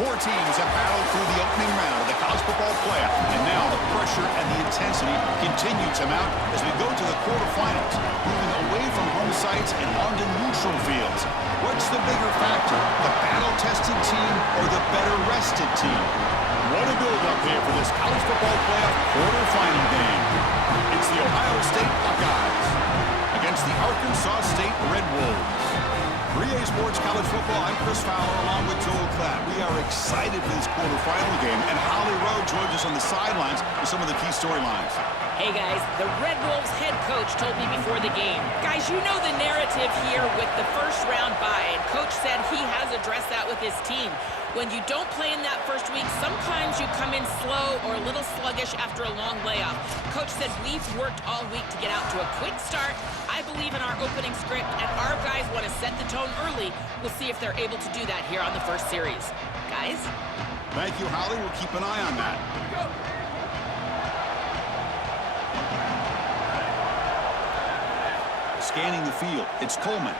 Four teams have battled through the opening round of the college football playoff, and now the pressure and the intensity continue to mount as we go to the quarterfinals, moving away from home sites and onto neutral fields. What's the bigger factor, the battle-tested team or the better-rested team? What a build-up here for this college football playoff quarterfinal game. It's the Ohio State Buckeyes against the Arkansas State Red Wolves. 3A Sports College Football, I'm Chris Fowler along with Joel Klatt. We are excited for this quarterfinal game, and Holly Rowe joins us on the sidelines with some of the key storylines. Hey guys, the Red Wolves head coach told me before the game, guys, you know the narrative here with the first round bye, and coach said he has addressed that with his team. When you don't play in that first week, sometimes you come in slow or a little sluggish after a long layoff. Coach said we've worked all week to get out to a quick start. I believe in our opening script, and our guys want to set the tone early. We'll see if they're able to do that here on the first series. Guys? Thank you, Holly. We'll keep an eye on that. Scanning the field, it's Coleman.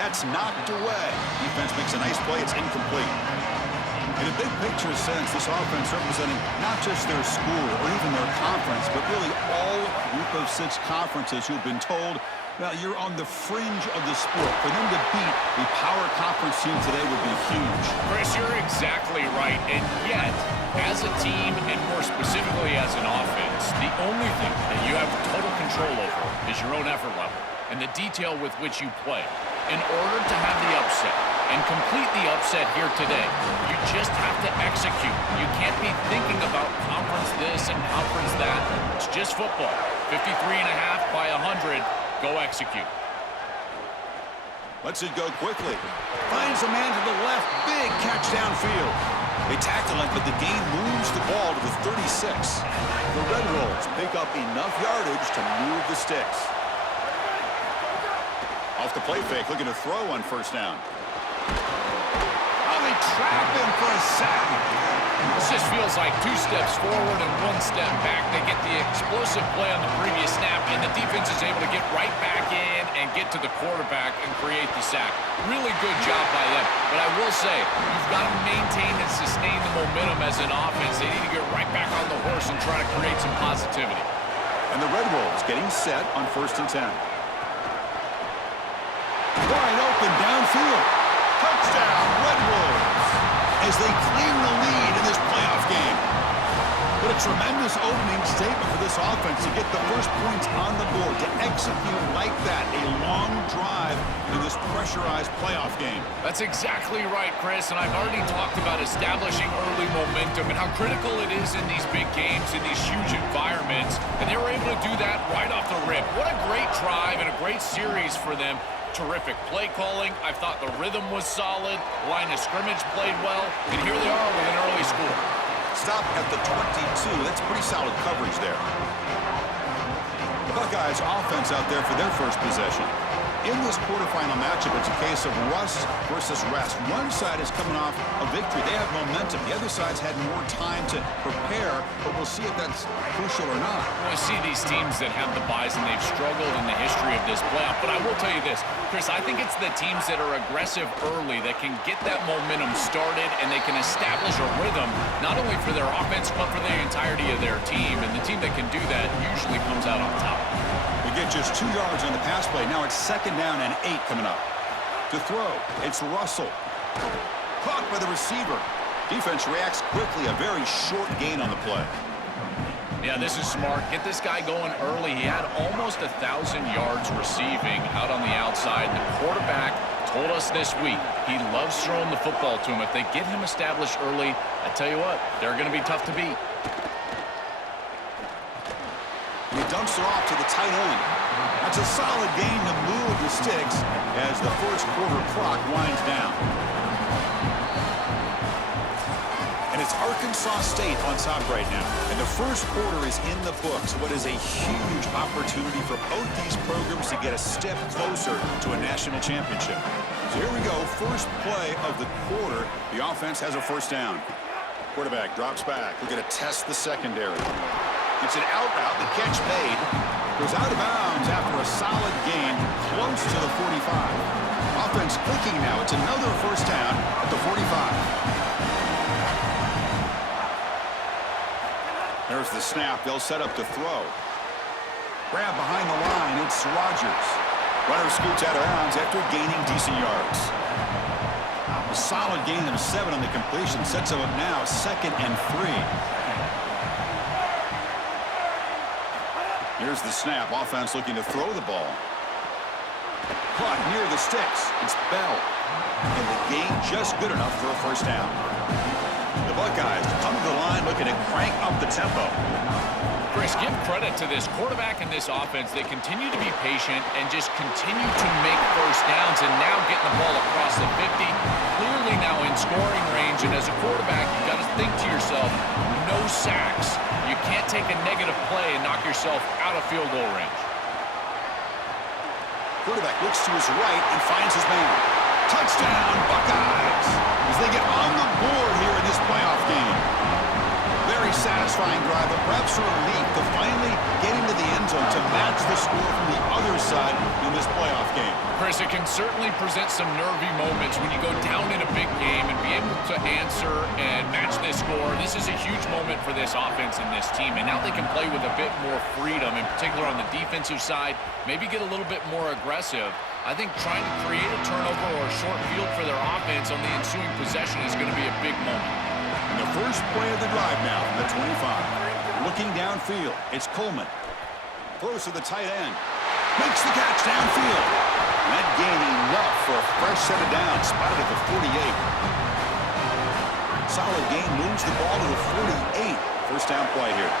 That's knocked away. Defense makes a nice play. It's incomplete. In a big picture sense, this offense representing not just their school or even their conference, but really all group of 6 conferences who've been told, well, you're on the fringe of the sport. For them to beat the power conference team today would be huge. Chris, you're exactly right. And yet, as a team, and more specifically as an offense, the only thing that you have total control over is your own effort level and the detail with which you play. In order to have the upset and complete the upset here today, you just have to execute. You can't be thinking about conference this and conference that. It's just football. 53.5 by 100. Go execute. Lets it go quickly. Finds a man to the left. Big catch downfield. They tackle him, but the gain moves the ball to the 36. The Red Wolves pick up enough yardage to move the sticks. Off the play fake, looking to throw on first down. Oh, they trap him for a sack. This just feels like 2 steps forward and 1 step back. They get the explosive play on the previous snap, and the defense is able to get right back in and get to the quarterback and create the sack. Really good job by them. But I will say, you've got to maintain and sustain the momentum as an offense. They need to get right back on the horse and try to create some positivity. And the Red Wolves getting set on 1st and 10. Wide open downfield. Touchdown, Red Wolves, as they claim the lead in this playoff game. What a tremendous opening statement for this offense to get the first points on the board, to execute like that, a long drive in this pressurized playoff game. That's exactly right, Chris, and I've already talked about establishing early momentum and how critical it is in these big games, in these huge environments, and they were able to do that right off the rip. What a great drive and a great series for them. Terrific play calling. I thought the rhythm was solid. Line of scrimmage played well. And here they are with an early score. Stop at the 22. That's pretty solid coverage there. The Buckeyes offense out there for their first possession. In this quarterfinal matchup, it's a case of rust versus rest. One side is coming off a victory. They have momentum. The other side's had more time to prepare, but we'll see if that's crucial or not. I see these teams that have the buys, and they've struggled in the history of this playoff. But I will tell you this, Chris, I think it's the teams that are aggressive early that can get that momentum started, and they can establish a rhythm, not only for their offense, but for the entirety of their team. And the team that can do that usually comes out on top. We get just 2 yards on the pass play. Now it's 2nd down and 8 coming up. To throw, it's Russell. Caught by the receiver. Defense reacts quickly. A very short gain on the play. Yeah, this is smart. Get this guy going early. He had almost 1,000 yards receiving out on the outside. The quarterback told us this week he loves throwing the football to him. If they get him established early, I tell you what, they're going to be tough to beat. He dumps it off to the tight end. That's a solid gain to move the sticks as the first quarter clock winds down. And it's Arkansas State on top right now. And the first quarter is in the books. What is a huge opportunity for both these programs to get a step closer to a national championship. So here we go, first play of the quarter. The offense has a first down. Quarterback drops back. We're going to test the secondary. It's an out route. The catch made. Goes out of bounds after a solid gain close to the 45. Offense clicking now. It's another first down at the 45. There's the snap. They'll set up to throw. Grab behind the line. It's Rodgers. Runner scoots out of bounds after gaining decent yards. A solid gain of 7 on the completion sets him up now 2nd and 3. Here's the snap. Offense looking to throw the ball. Caught near the sticks. It's Bell. And the gain just good enough for a first down. The Buckeyes come to the line looking to crank up the tempo. Chris, give credit to this quarterback and this offense. They continue to be patient and just continue to make first downs, and now getting the ball across the 50, clearly now in scoring range. And as a quarterback, you've got to think to yourself, no sacks. You can't take a negative play and knock yourself out of field goal range. Quarterback looks to his right and finds his man. Touchdown, Buckeyes! As they get on the board here in this playoff game. Very satisfying drive, but perhaps a relief to finally get into the end zone to match the score from the other side in this playoff game. Chris, it can certainly present some nervy moments when you go down in a big game and be able to answer and match this score. This is a huge moment for this offense and this team, and now they can play with a bit more freedom, in particular on the defensive side, maybe get a little bit more aggressive. I think trying to create a turnover or a short field for their offense on the ensuing possession is going to be a big moment. And the first play of the drive now from the 25. Looking downfield, it's Coleman. Throws to the tight end. Makes the catch downfield. And that gain enough for a fresh set of downs. Spotted at the 48. Solid gain, moves the ball to the 48. First down play here.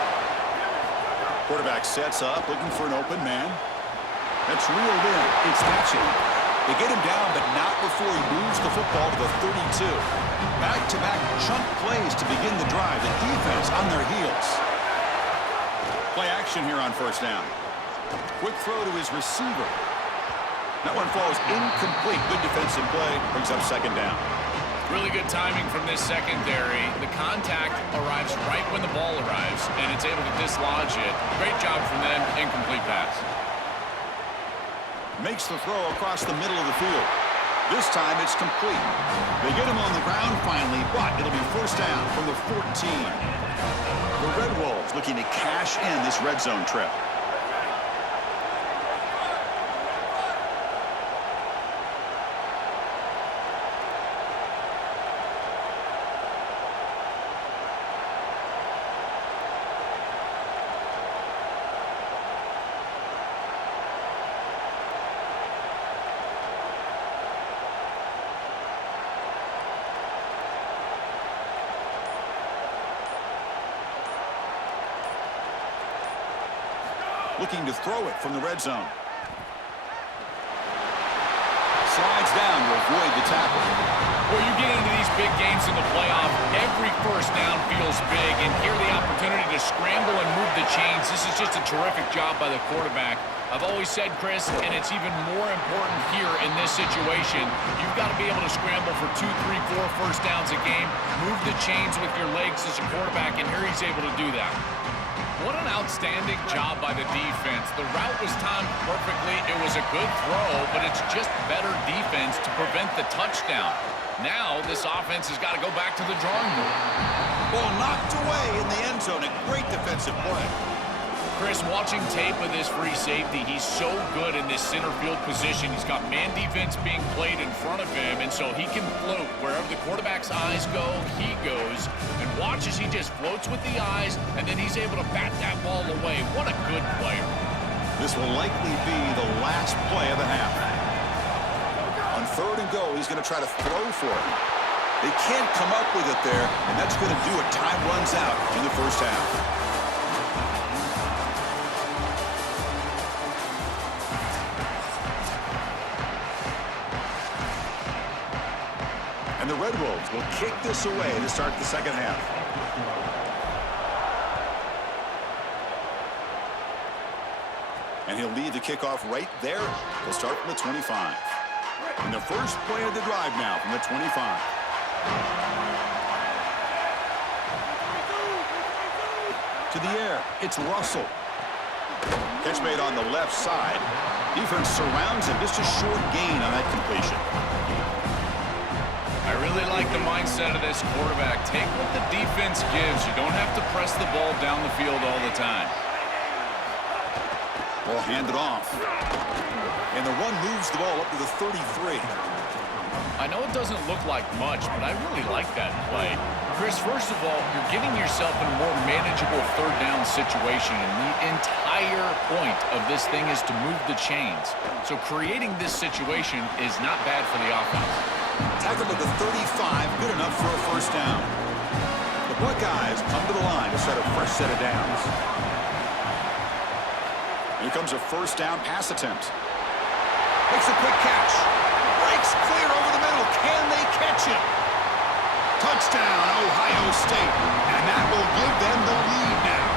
Quarterback sets up, looking for an open man. That's reeled in. It's catching. They get him down, but not before he moves the football to the 32. Back-to-back chunk plays to begin the drive. The defense on their heels. Play action here on first down. Quick throw to his receiver. That one falls incomplete. Good defensive play. Brings up second down. Really good timing from this secondary. The contact arrives right when the ball arrives, and it's able to dislodge it. Great job from them. Incomplete pass. Makes the throw across the middle of the field. This time it's complete. They get him on the ground finally, but it'll be first down from the 14. The Red Wolves looking to cash in this red zone trip. Looking to throw it from the red zone. Slides down to avoid the tackle. Well, you get into these big games in the playoff, every first down feels big, and here the opportunity to scramble and move the chains. This is just a terrific job by the quarterback. I've always said, Chris, and it's even more important here in this situation, you've got to be able to scramble for 2, 3, 4 first downs a game, move the chains with your legs as a quarterback, and here he's able to do that. What an outstanding job by the defense. The route was timed perfectly. It was a good throw, but it's just better defense to prevent the touchdown. Now this offense has got to go back to the drawing board. Ball knocked away in the end zone. A great defensive play. Chris, watching tape of this free safety, he's so good in this center field position. He's got man defense being played in front of him, and so he can float. Wherever the quarterback's eyes go, he goes. And watch as he just floats with the eyes, and then he's able to bat that ball away. What a good player. This will likely be the last play of the half. On third and go, he's going to try to throw for it. They can't come up with it there, and that's going to do it. Time runs out in the first half. And the Red Wolves will kick this away to start the second half. And he'll lead the kickoff right there. He'll start from the 25. And the first play of the drive now from the 25. To the air, it's Russell. Catch made on the left side. Defense surrounds him. Just a short gain on that completion. I really like the mindset of this quarterback. Take what the defense gives. You don't have to press the ball down the field all the time. Ball handed off. And the run moves the ball up to the 33. I know it doesn't look like much, but I really like that play. Chris, first of all, you're getting yourself in a more manageable third down situation, and the entire point of this thing is to move the chains. So creating this situation is not bad for the offense. Tackled at the 35, good enough for a first down. The Buckeyes come to the line to set a fresh set of downs. Here comes a first down pass attempt. Makes a quick catch. Breaks clear over the middle. Can they catch him? Touchdown, Ohio State. And that will give them the lead now.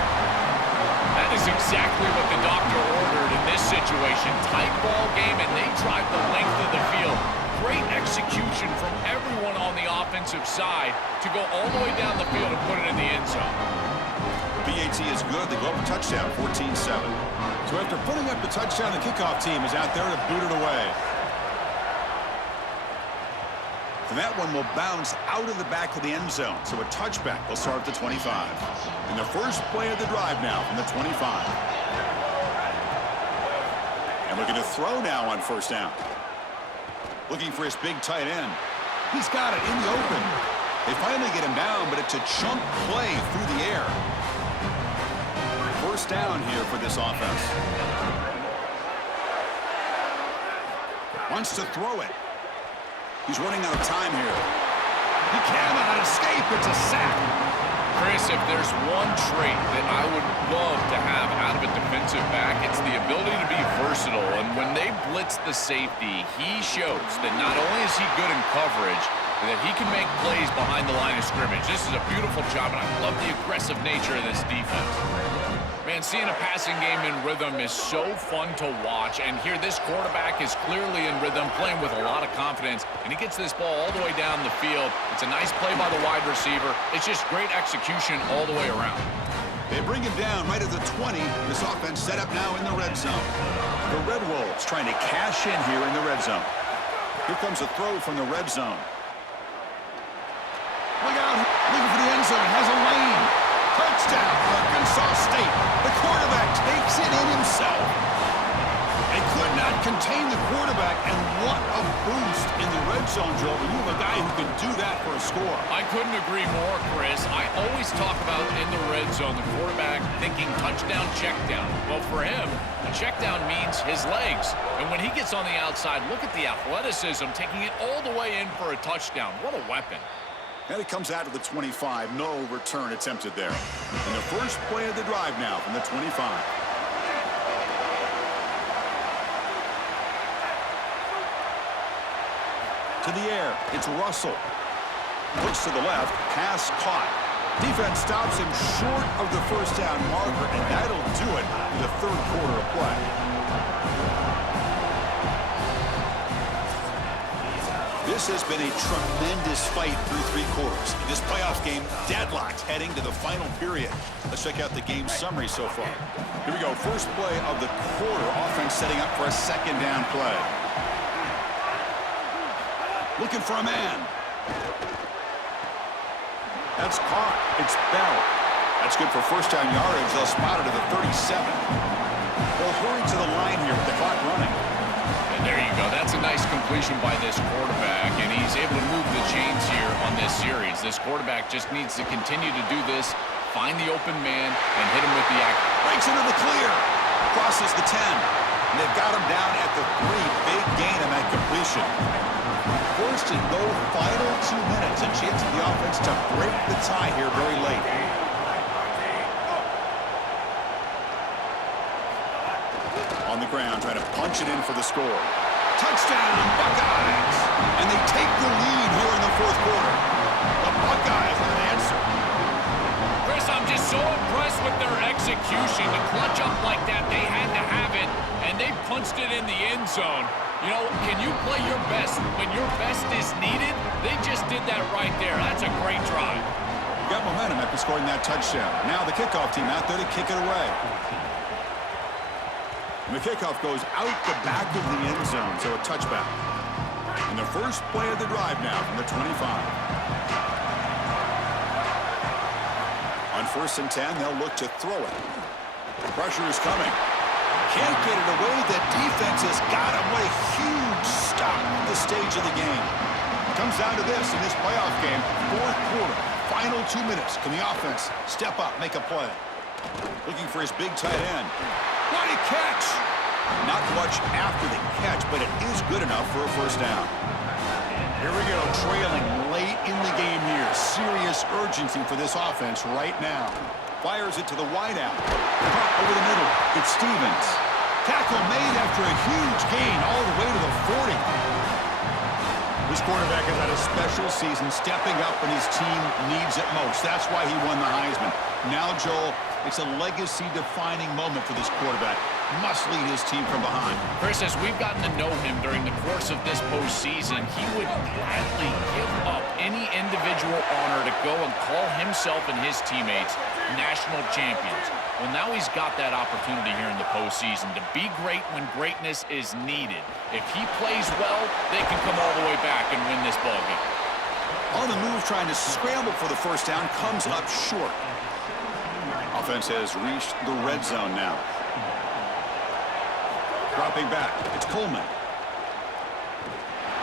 That is exactly what the doctor ordered in this situation. Tight ball game, and they drive the length of the field. Great execution from everyone on the offensive side to go all the way down the field and put it in the end zone. PAT is good. They go up a touchdown, 14-7. So after putting up the touchdown, the kickoff team is out there to boot it away. And that one will bounce out of the back of the end zone. So a touchback will start at the 25. And the first play of the drive now from the 25. And looking to throw now on first down. Looking for his big tight end. He's got it in the open. They finally get him down, but it's a chunk play through the air. First down here for this offense. Wants to throw it. He's running out of time here. He cannot escape. It's a sack. Chris, if there's one trait that I would love to have out of a defensive back, it's the ability to be versatile. And when they blitz the safety, he shows that not only is he good in coverage, but that he can make plays behind the line of scrimmage. This is a beautiful job, and I love the aggressive nature of this defense. Man, seeing a passing game in rhythm is so fun to watch, and here this quarterback is clearly in rhythm, playing with a lot of confidence, and he gets this ball all the way down the field. It's a nice play by the wide receiver. It's just great execution all the way around. They bring him down right at the 20. This offense set up now in the red zone. The Red Wolves trying to cash in here in the red zone. Here comes a throw from the red zone. Look out, looking for the end zone, has a lane. Touchdown, Arkansas State. The quarterback takes it in himself. They could not contain the quarterback, and what a boost in the red zone, Joe. You have a guy who can do that for a score. I couldn't agree more, Chris. I always talk about in the red zone, the quarterback thinking touchdown, check down. Well, for him, a check down means his legs. And when he gets on the outside, look at the athleticism, taking it all the way in for a touchdown. What a weapon. And it comes out of the 25. No return attempted there. And the first play of the drive now from the 25. To the air. It's Russell. Looks to the left. Pass caught. Defense stops him short of the first down marker, and that'll do it in the third quarter of play. This has been a tremendous fight through three quarters. In this playoff game, deadlocked heading to the final period. Let's check out the game summary so far. Here we go. First play of the quarter. Offense setting up for a second down play. Looking for a man. That's caught. It's Bell. That's good for first down yardage. They'll spot it at the 37. They'll hurry to the line here with the clock running. And there you go. That's a nice completion by this quarterback, and he's able to move the chains here on this series. This quarterback just needs to continue to do this, find the open man, and hit him with the act. Breaks into the clear. Crosses the 10. And they've got him down at the 3. Big gain on that completion. First and goal, final 2 minutes. A chance for the offense to break the tie here very late. On the ground, trying to punch it in for the score. Touchdown, Buckeyes! And they take the lead here in the fourth quarter. The Buckeyes have an answer. Chris, I'm just so impressed with their execution. To clutch up like that, they had to have it, and they punched it in the end zone. You know, can you play your best when your best is needed? They just did that right there. That's a great drive. Got momentum after scoring that touchdown. Now the kickoff team out there to kick it away. And the kickoff goes out the back of the end zone, so a touchback. And the first play of the drive now from the 25. On 1st and 10, they'll look to throw it. Pressure is coming. Can't get it away. The defense has got him. What a huge stop at this stage of the game. Comes down to this in this playoff game. 4th quarter, final 2 minutes. Can the offense step up, make a play? Looking for his big tight end. What a catch! Not much after the catch, but it is good enough for a first down. Here we go, trailing late in the game here. Serious urgency for this offense right now. Fires it to the wideout. Caught over the middle. It's Stevens. Tackle made after a huge gain all the way to the 40. This quarterback has had a special season, stepping up when his team needs it most. That's why he won the Heisman. Now, Joel, it's a legacy-defining moment for this quarterback. Must lead his team from behind. Chris, as we've gotten to know him during the course of this postseason, he would gladly give up any individual honor to go and call himself and his teammates national champions. Well, now he's got that opportunity here in the postseason to be great when greatness is needed. If he plays well, they can come all the way back and win this ballgame. On the move, trying to scramble for the first down, comes up short. Offense has reached the red zone now. Dropping back, it's Coleman.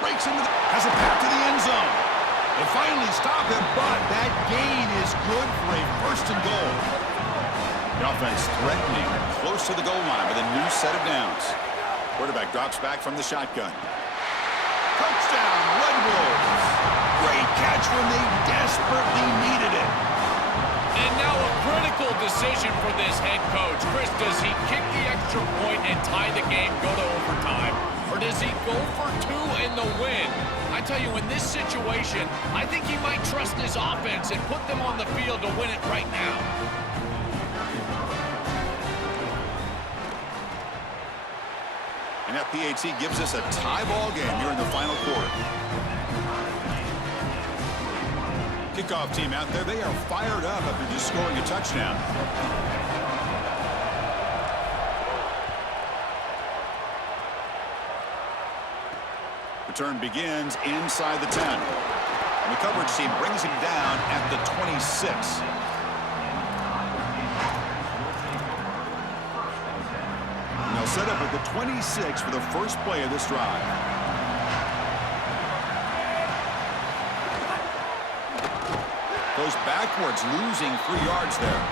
Breaks into the, has a path to the end zone. They finally stop him, but that gain is good for a 1st and goal. The offense threatening close to the goal line with a new set of downs. Quarterback drops back from the shotgun. Touchdown, Red Wolves. Great catch when they desperately needed it. And now a critical decision for this head coach. Chris, does he kick the extra point and tie the game, go to overtime? Or does he go for 2 in the win? I tell you, in this situation, I think he might trust his offense and put them on the field to win it right now. And that PAT gives us a tie ball game here in the final quarter. Kickoff team out there, they are fired up after just scoring a touchdown. Return begins inside the 10. And the coverage team brings him down at the 26. And they'll set up at the 26 for the first play of this drive. Goes backwards, losing 3 yards there.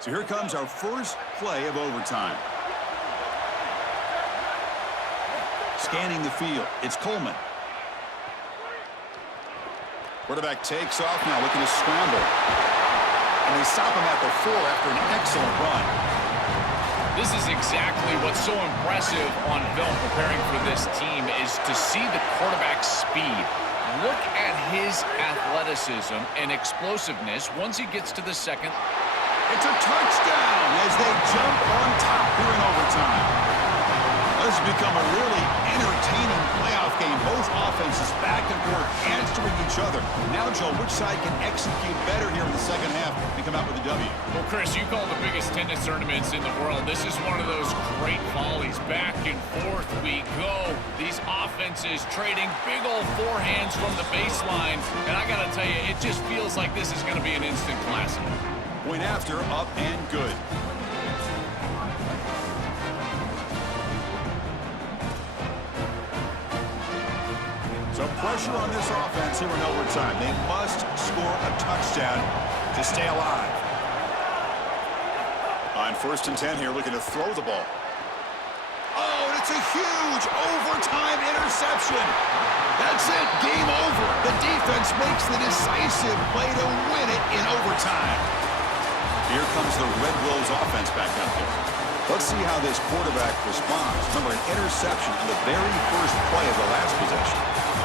So here comes our first play of overtime. Scanning the field, it's Coleman. Quarterback takes off now, looking to scramble. And they stop him at the 4 after an excellent run. This is exactly what's so impressive on film preparing for this team is to see the quarterback's speed. Look at his athleticism and explosiveness once he gets to the second. It's a touchdown as they jump on top here in overtime. This has become a really entertaining playoff game. Both offenses back and forth, answering each other. Now, Joe, which side can execute better here in the second half and come out with a W? Well, Chris, you call the biggest tennis tournaments in the world. This is one of those great volleys. Back and forth we go. These offenses trading big old forehands from the baseline. And I got to tell you, it just feels like this is going to be an instant classic. Point after, up and good. So So pressure on this offense here in overtime. They must score a touchdown to stay alive. On 1st and 10 here, looking to throw the ball. Oh, and it's a huge overtime interception. That's it. Game over. The defense makes the decisive play to win it in overtime. Here comes the Red Wolves offense back out there. Let's see how this quarterback responds. Remember, an interception in the very first play of the last possession.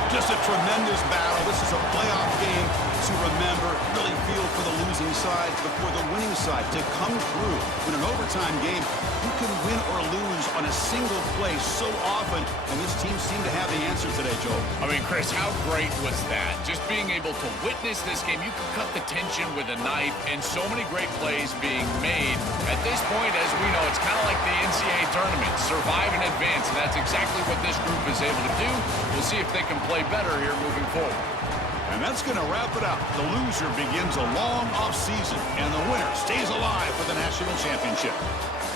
Just a tremendous battle. This is a playoff game to remember. Really feel for the losing side before the winning side to come through. In an overtime game, you can win or lose on a single play so often, and this team seemed to have the answer today, Joe. I mean, Chris, how great was that? Just being able to witness this game. You can cut the tension with a knife, and so many great plays being made. At this point, as we know, it's kind of like the NCAA tournament. Survive and advance, and that's exactly what this group is able to do. We'll see if they can play better here moving forward. And that's going to wrap it up. The loser begins a long offseason, and the winner stays alive for the national championship.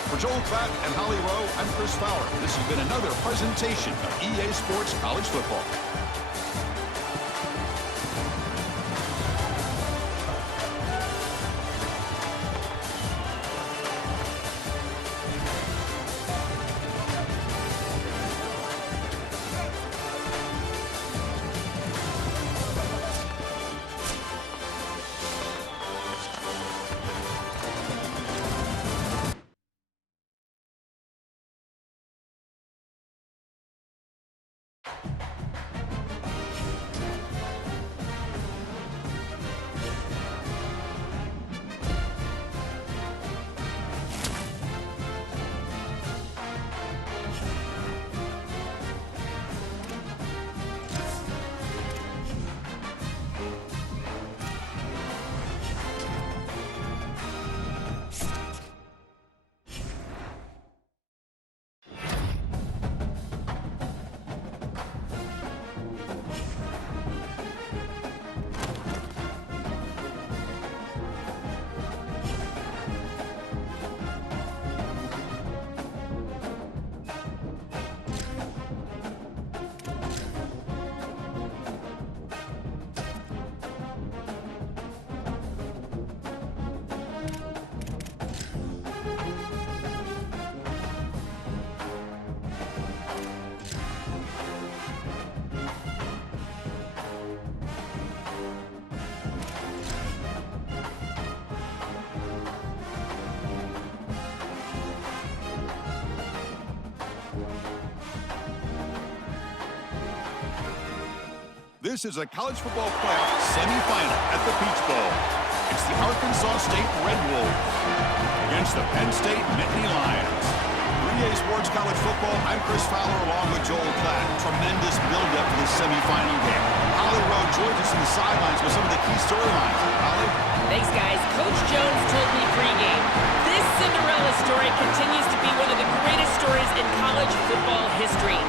For Joel Klatt and Holly Rowe, I'm Chris Fowler. This has been another presentation of EA Sports College Football. This is a college football playoff semifinal at the Peach Bowl. It's the Arkansas State Red Wolves against the Penn State Nittany Lions. For EA Sports College Football, I'm Chris Fowler along with Joel Klatt. Tremendous build-up for this semifinal game. Holly Rowe joins us in the sidelines with some of the key storylines. Holly? Thanks, guys. Coach Jones told me pregame, this Cinderella story continues to be one of the greatest stories in college football history.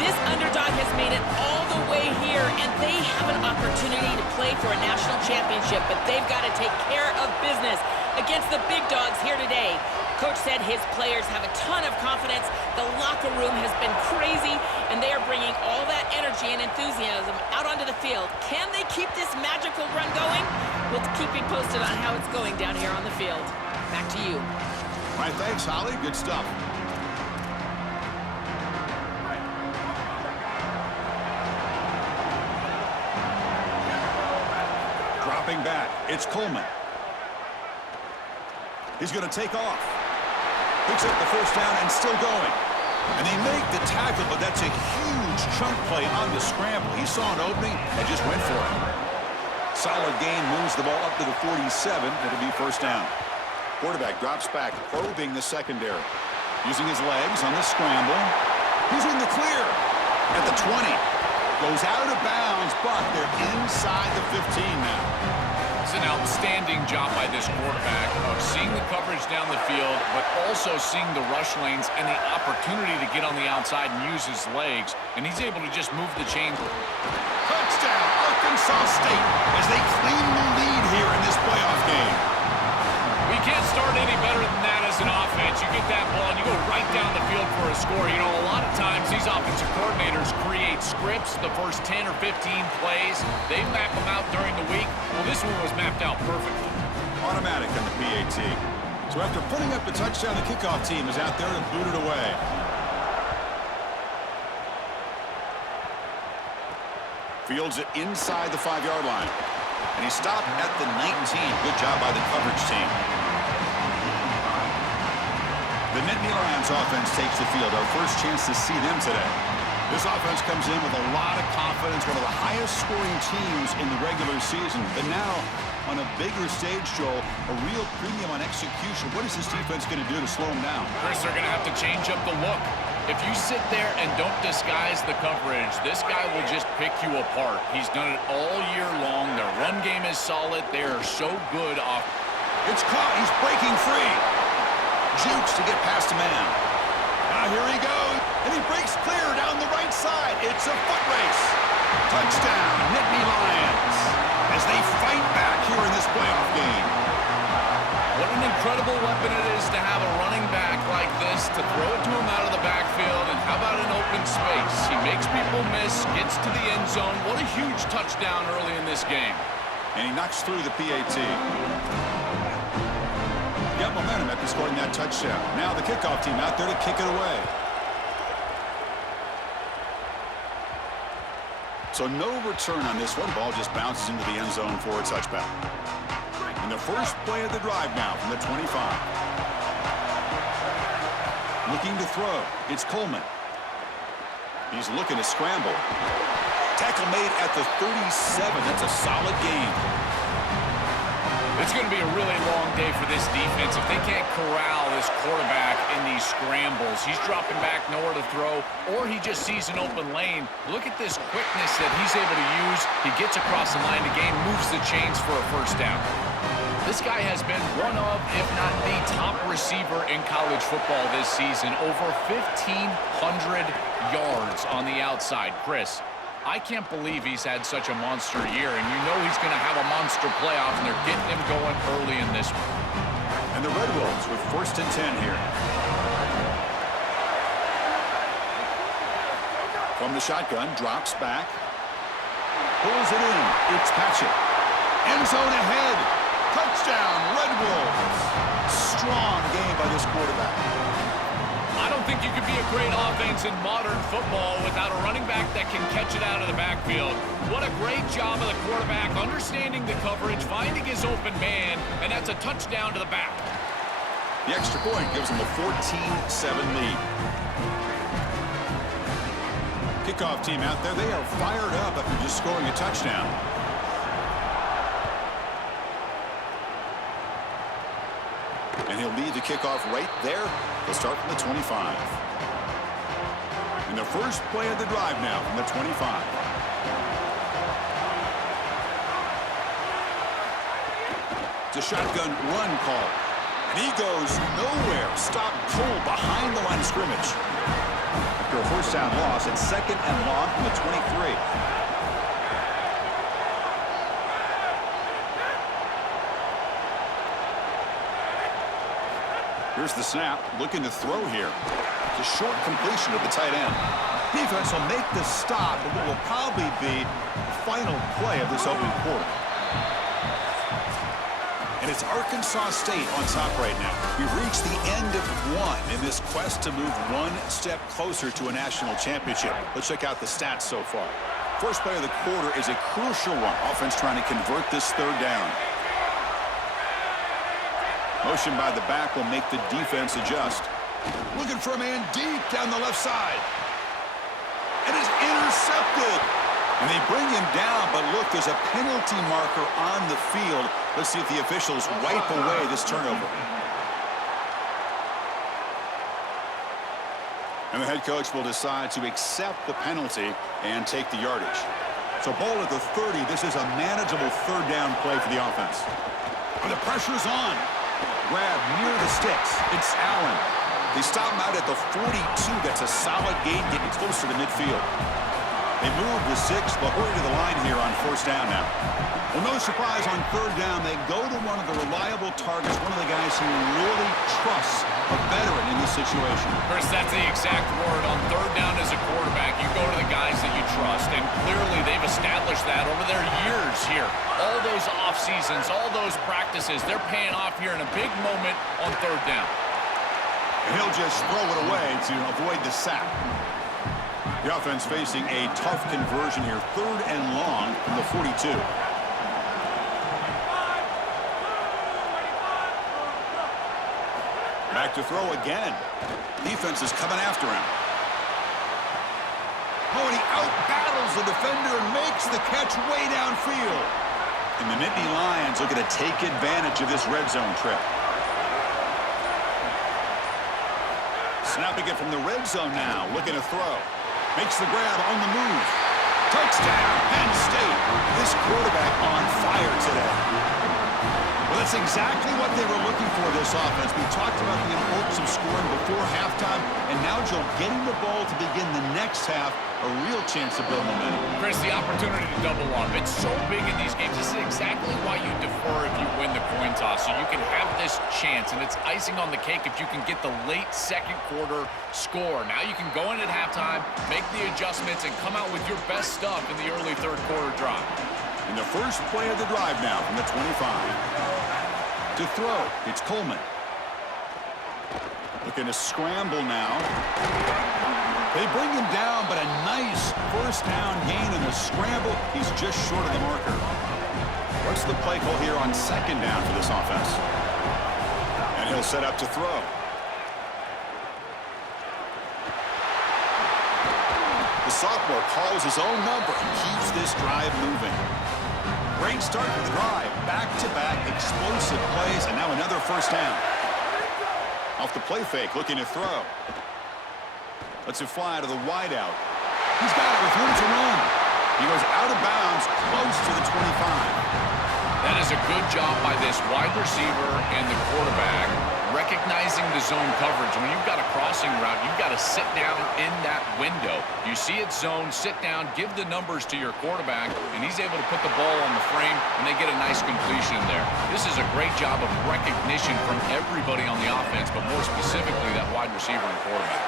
This underdog has made it all the way here, and they have an opportunity to play for a national championship, but they've got to take care of business against the big dogs here today. Coach said his players have a ton of confidence. The locker room has been crazy, and they are bringing all that energy and enthusiasm out onto the field. Can they keep this magical run going? We'll keep you posted on how it's going down here on the field. Back to you. All right, thanks, Holly. Good stuff. Dropping back, it's Coleman. He's going to take off. Picks up the first down and still going. And they make the tackle, but that's a huge chunk play on the scramble. He saw an opening and just went for it. Solid gain, moves the ball up to the 47. It'll be first down. Quarterback drops back, probing the secondary. Using his legs on the scramble. He's in the clear at the 20. Goes out of bounds, but they're inside the 15 now. It's an outstanding job by this quarterback of seeing the coverage down the field, but also seeing the rush lanes and the opportunity to get on the outside and use his legs. And he's able to just move the chain. Touchdown, Arkansas State, as they claim the lead here in this playoff game. We can't start any better than that as an offense. You get that ball and you go right down the field for a score. You know, a lot of times these offensive coordinators create at scripts, the first 10 or 15 plays, they map them out during the week. Well, this one was mapped out perfectly. Automatic on the PAT. So after putting up the touchdown, the kickoff team is out there to boot it away. Fields it inside the 5-yard line. And he stopped at the 19. Good job by the coverage team. The Nittany Lions offense takes the field. Our first chance to see them today. This offense comes in with a lot of confidence. One of the highest scoring teams in the regular season. But now, on a bigger stage, Joel, a real premium on execution. What is this defense going to do to slow them down? Chris, they're going to have to change up the look. If you sit there and don't disguise the coverage, this guy will just pick you apart. He's done it all year long. Their run game is solid. They are so good off. It's caught. He's breaking free. Jukes to get past a man. Now here he goes. And he breaks clear down the right side. It's a foot race. Touchdown, Nittany Lions, as they fight back here in this playoff game. What an incredible weapon it is to have a running back like this, to throw it to him out of the backfield, and how about an open space? He makes people miss, gets to the end zone. What a huge touchdown early in this game. And he knocks through the PAT. Got momentum after scoring that touchdown. Now the kickoff team out there to kick it away. So no return on this one. Ball just bounces into the end zone for a touchback. And the first play of the drive now from the 25. Looking to throw. It's Coleman. He's looking to scramble. Tackle made at the 37. That's a solid gain. It's going to be a really long day for this defense. If they can't corral this quarterback in these scrambles, he's dropping back nowhere to throw, or he just sees an open lane. Look at this quickness that he's able to use. He gets across the line of game, moves the chains for a first down. This guy has been one of, if not the top receiver in college football this season. Over 1,500 yards on the outside. Chris, I can't believe he's had such a monster year, and you know he's going to have a monster playoff, and they're getting him going early in this one. And the Red Wolves with 1st and 10 here. From the shotgun, drops back. Pulls it in. It's Patchett. End zone ahead. Touchdown, Red Wolves. Strong game by this quarterback. I don't think you could be a great offense in modern football without a running back that can catch it out of the backfield. What a great job of the quarterback, understanding the coverage, finding his open man, and that's a touchdown to the back. The extra point gives them a 14-7 lead. Kickoff team out there, they are fired up after just scoring a touchdown. And he'll lead the kickoff right there. They'll start from the 25. And the first play of the drive now from the 25. It's a shotgun run call. And he goes nowhere. Stopped cold behind the line of scrimmage. After a first down loss, it's 2nd and long from the 23. Here's the snap, looking to throw here. It's a short completion of the tight end. Defense will make the stop, but what will probably be the final play of this open quarter. And it's Arkansas State on top right now. We've reached the end of one in this quest to move one step closer to a national championship. Let's check out the stats so far. First play of the quarter is a crucial one. Offense trying to convert this 3rd down. Motion by the back will make the defense adjust. Looking for a man deep down the left side. And it's intercepted. And they bring him down, but look, there's a penalty marker on the field. Let's see if the officials wipe away this turnover. And the head coach will decide to accept the penalty and take the yardage. So ball at the 30. This is a manageable 3rd down play for the offense. And the pressure's on. Grab near the sticks. It's Allen. They stop him out at the 42. That's a solid gain, getting closer to midfield. They move the 6, but hurry to the line here on 1st down now. Well, no surprise on 3rd down. They go to one of the reliable Hill targets one of the guys he really trusts, a veteran in this situation. Chris, that's the exact word. On third down as a quarterback, you go to the guys that you trust, and clearly they've established that over their years here. All those off seasons, all those practices, they're paying off here in a big moment on third down. And he'll just throw it away to avoid the sack. The offense facing a tough conversion here, 3rd and long from the 42. Back to throw again. Defense is coming after him. Oh, and he out-battles the defender and makes the catch way downfield. And the Nittany Lions looking to take advantage of this red zone trip. Snapping it from the red zone now, looking to throw. Makes the grab on the move. Touchdown, Penn State. This quarterback on fire today. Well, that's exactly what they were looking for, this offense. We talked about the importance of scoring before halftime, and now, Joe, getting the ball to begin the next half, a real chance to build momentum. Chris, the opportunity to double up. It's so big in these games. This is exactly why you defer if you win the coin toss, so you can have this chance, and it's icing on the cake if you can get the late second quarter score. Now you can go in at halftime, make the adjustments, and come out with your best stuff in the early third quarter drive. In the first play of the drive now from the 25. To throw, it's Coleman. Looking to scramble now. They bring him down, but a nice first down gain in the scramble. He's just short of the marker. What's the play call here on 2nd down for this offense? And he'll set up to throw. The sophomore calls his own number and keeps this drive moving. Great start to the drive. Back-to-back explosive plays, and now another first down. Off the play fake, looking to throw. Lets it fly to the wideout. He's got it with room to run. He goes out of bounds, close to the 25. That is a good job by this wide receiver and the quarterback recognizing the zone coverage. When you've got a crossing route, you've got to sit down in that window. You see it zone, sit down, give the numbers to your quarterback, and he's able to put the ball on the frame, and they get a nice completion there. This is a great job of recognition from everybody on the offense, but more specifically that wide receiver and quarterback.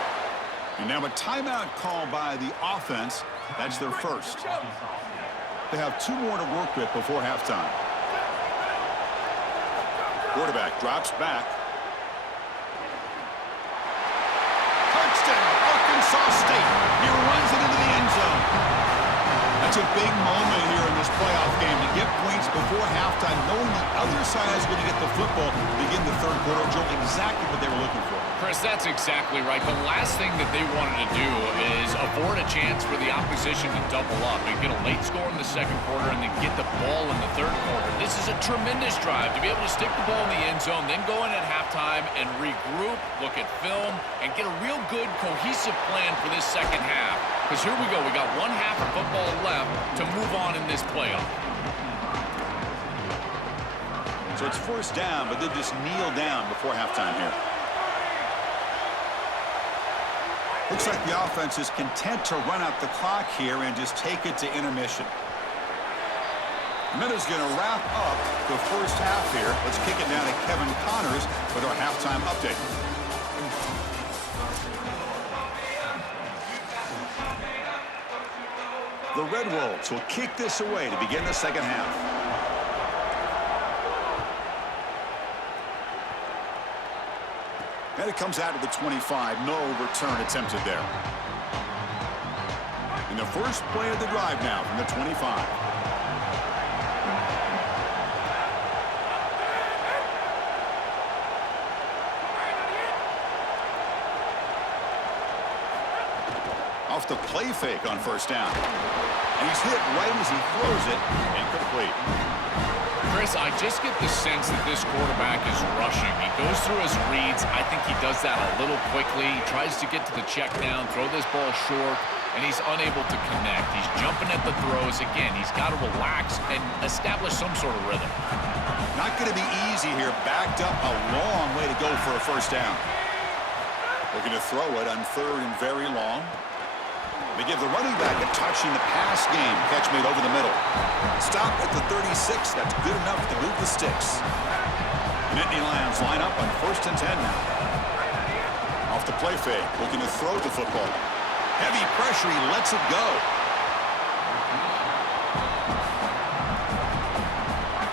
And now a timeout call by the offense. That's their first. They have 2 more to work with before halftime. Quarterback drops back. Touchdown, Arkansas State. He runs it into the end zone. That's a big moment here in this playoff game to get points before halftime, knowing the other side is going to get the football to begin the third quarter. Joe, exactly what they were looking for. Chris, that's exactly right. The last thing that they wanted to do is afford a chance for the opposition to double up and get a late score in the second quarter and then get the ball in the third quarter. This is a tremendous drive to be able to stick the ball in the end zone, then go in at halftime and regroup, look at film, and get a real good cohesive plan for this second half. Because here we go. We got 1 half of football left to move on in this playoff. So it's first down, but they just kneel down before halftime here. Looks like the offense is content to run out the clock here and just take it to intermission. Minuta's going to wrap up the first half here. Let's kick it down to Kevin Connors with our halftime update. The Red Wolves will kick this away to begin the second half. And it comes out of the 25. No return attempted there. In the first play of the drive now from the 25. Off the play fake on first down. And he's hit right as he throws it. Incomplete. Chris, I just get the sense that this quarterback is rushing. He goes through his reads. I think he does that a little quickly. He tries to get to the check down, throw this ball short, and he's unable to connect. He's jumping at the throws. Again, he's got to relax and establish some sort of rhythm. Not going to be easy here. Backed up a long way to go for a first down. Looking to throw it on third and very long. They give the running back a touch in the pass game. Catch made over the middle. Stop at the 36. That's good enough to move the sticks. Nittany Lions line up on 1st and 10 now. Off the play fake, looking to throw the football. Heavy pressure, he lets it go.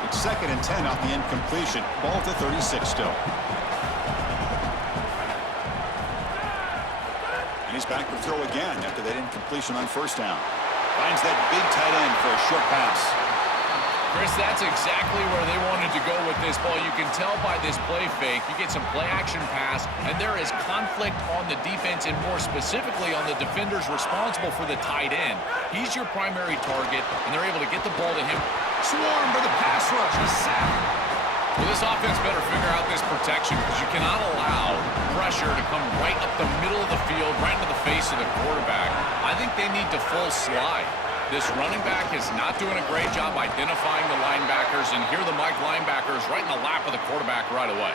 It's 2nd and 10 off the incompletion. Ball to 36 still. And he's back to throw again after that incompletion on 1st down. Finds that big tight end for a short pass. Chris, that's exactly where they wanted to go with this ball. You can tell by this play fake. You get some play-action pass, and there is conflict on the defense, and more specifically on the defenders responsible for the tight end. He's your primary target, and they're able to get the ball to him. Swarm for the pass rush. He's sacked. Well, this offense better figure out this protection because you cannot allow pressure to come right up the middle of the field, right into the face of the quarterback. I think they need to full slide. This running back is not doing a great job identifying the linebackers, and here the Mike linebackers right in the lap of the quarterback right away.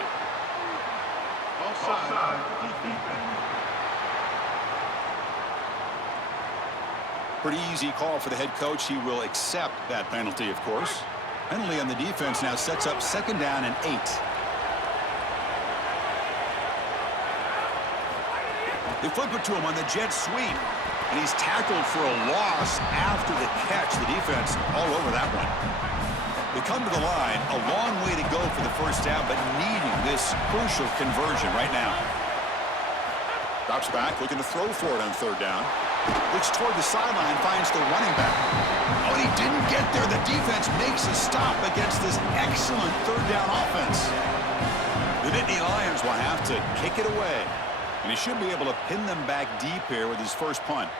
Pretty easy call for the head coach. He will accept that penalty, of course. Penalty on the defense now sets up 2nd down and 8. They flip it to him on the jet sweep. And he's tackled for a loss after the catch. The defense all over that one. They come to the line. A long way to go for the 1st down, but needing this crucial conversion right now. Drops back, looking to throw for it on 3rd down. Looks toward the sideline, finds the running back. Oh, and he didn't get there. The defense makes a stop against this excellent 3rd down offense. The Nittany Lions will have to kick it away. And he should be able to pin them back deep here with his first punt.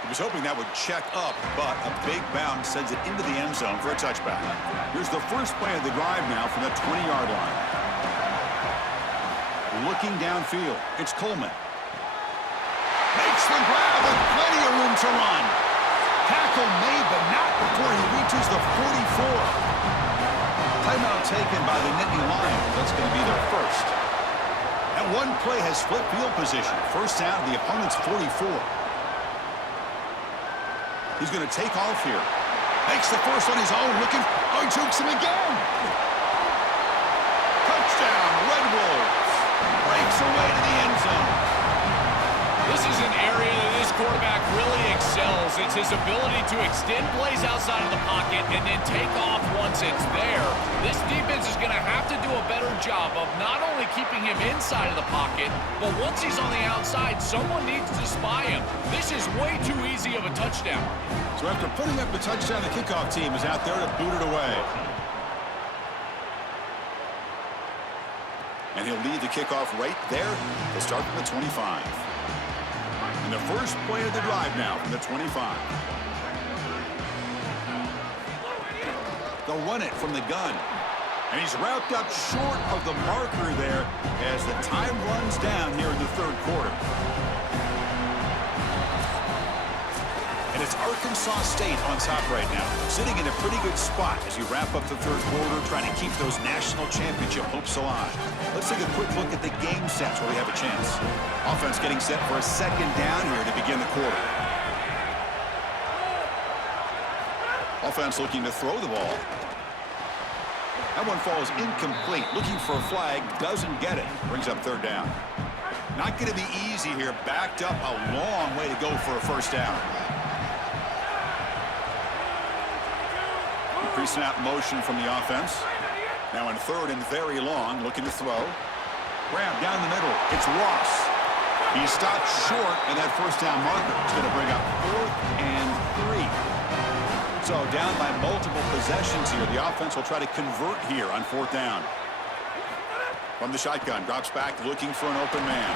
He was hoping that would check up, but a big bounce sends it into the end zone for a touchback. Here's the first play of the drive now from the 20-yard line. Looking downfield, it's Coleman. Makes the grab with plenty of room to run. Tackle made, but not before he reaches the 44. Timeout taken by the Nittany Lions. That's going to be their first. And one play has flipped field position. 1st down to the opponent's 44. He's going to take off here. Makes the first on his own. Looking. Oh, he jukes him again. Touchdown, Red Wolves. Breaks away to the end zone. This is an area that this quarterback really excels. It's his ability to extend plays outside of the pocket and then take off once it's there. This defense is going to have to do a better job of not only keeping him inside of the pocket, but once he's on the outside, someone needs to spy him. This is way too easy of a touchdown. So after putting up the touchdown, the kickoff team is out there to boot it away. And he'll lead the kickoff right there to start from the 25. And the first play of the drive now from the 25. They'll run it from the gun. And he's wrapped up short of the marker there as the time runs down here in the 3rd quarter. And it's Arkansas State on top right now, sitting in a pretty good spot as you wrap up the 3rd quarter, trying to keep those national championship hopes alive. Let's take a quick look at the game sets where we have a chance. Offense getting set for a 2nd down here to begin the quarter. Offense looking to throw the ball. That one falls incomplete. Looking for a flag, doesn't get it. Brings up 3rd down. Not going to be easy here. Backed up a long way to go for a 1st down. Pre-snap motion from the offense. Now in 3rd and very long, looking to throw. Grab down the middle. It's Ross. He stopped short, and that 1st down marker is going to bring up 4th and 3. So down by multiple possessions here. The offense will try to convert here on 4th down. From the shotgun, drops back, looking for an open man.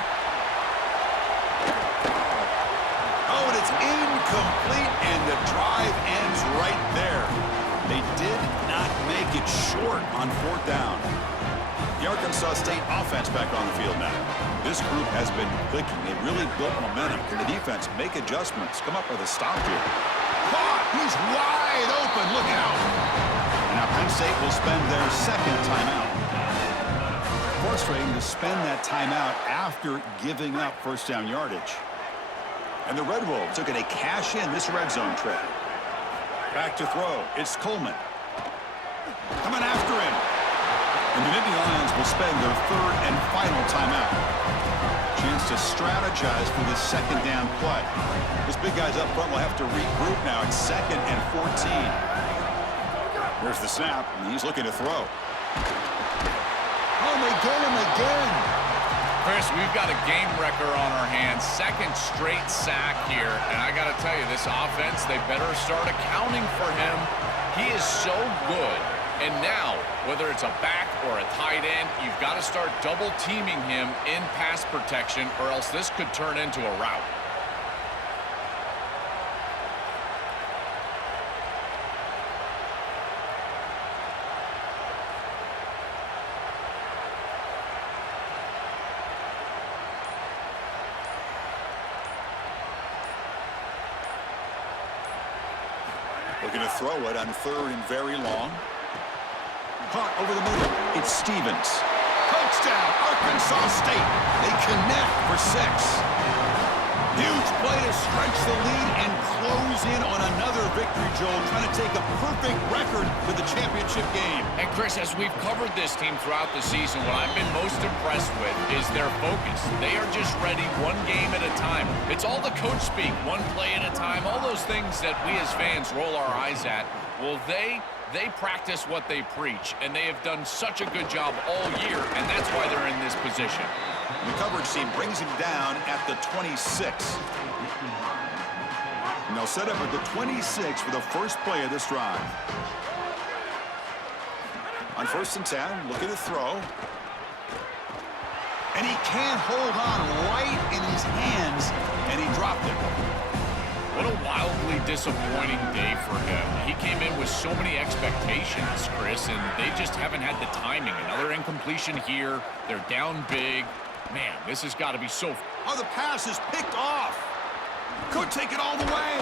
Oh, and it's incomplete, and the drive ends right there. They did not make it short on 4th down. The Arkansas State offense back on the field now. This group has been clicking. They really built momentum. Can the defense make adjustments? Come up with a stop here. Caught! He's wide open. Look out! And now Penn State will spend their 2nd timeout. Frustrating to spend that timeout after giving up 1st down yardage. And the Red Wolves looking to cash in this red zone trip. Back to throw. It's Coleman. Coming after him. And the Nittany Lions will spend their third and final timeout. Chance to strategize for the second down play. Those big guys up front will have to regroup now. It's 2nd and 14. Here's the snap, and he's looking to throw. Oh, they get him again. Chris, we've got a game wrecker on our hands. 2nd straight sack here. And I got to tell you, this offense, they better start accounting for him. He is so good. And now, whether it's a back or a tight end, you've got to start double-teaming him in pass protection, or else this could turn into a rout. Looking to throw it on 3rd and very long. Caught over the middle. It's Stevens. Touchdown, Arkansas State. They connect for 6. Huge play to stretch the lead and close in on another victory, Joel, trying to take a perfect record for the championship game. And Chris, as we've covered this team throughout the season, what I've been most impressed with is their focus. They are just ready one game at a time. It's all the coach speak, one play at a time, all those things that we as fans roll our eyes at. Well, they practice what they preach, and they have done such a good job all year, and that's why they're in this position. The coverage team brings him down at the 26. And they'll set up at the 26 for the first play of this drive. On 1st and 10, looking to throw. And he can't hold on right in his hands, and he dropped it. What a wildly disappointing day for him. He came in with so many expectations, Chris, and they just haven't had the timing. Another incompletion here. They're down big. Man, this has got to be so... Oh, the pass is picked off. Could take it all the way.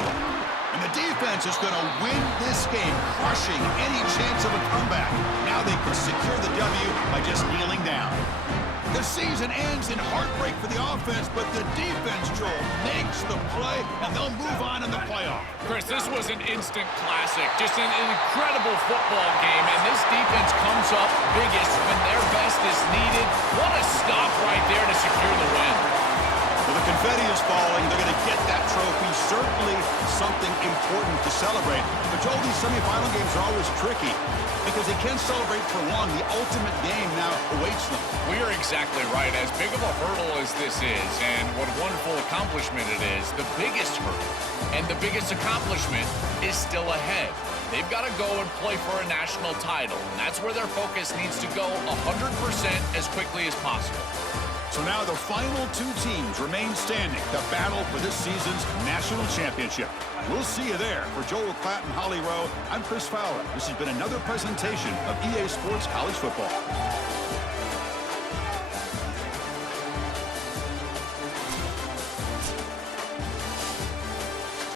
And the defense is going to win this game, crushing any chance of a comeback. Now they can secure the W by just kneeling down. The season ends in heartbreak for the offense, but the defense, Joel, makes the play, and they'll move on in the playoff. Chris, this was an instant classic. Just an incredible football game, and this defense comes up biggest when their best is needed. What a stop right there to secure the win. Well, the confetti is falling. They're going to get that trophy. Certainly something important to celebrate. But, Joel, these semifinal games are always tricky because they can't celebrate for long. The ultimate game now awaits them. We are exactly right. As big of a hurdle as this is, and what a wonderful accomplishment it is, the biggest hurdle and the biggest accomplishment is still ahead. They've got to go and play for a national title, and that's where their focus needs to go 100% as quickly as possible. So now the final 2 teams remain standing to battle for this season's national championship. We'll see you there. For Joel Klatt and Holly Rowe, I'm Chris Fowler. This has been another presentation of EA Sports College Football.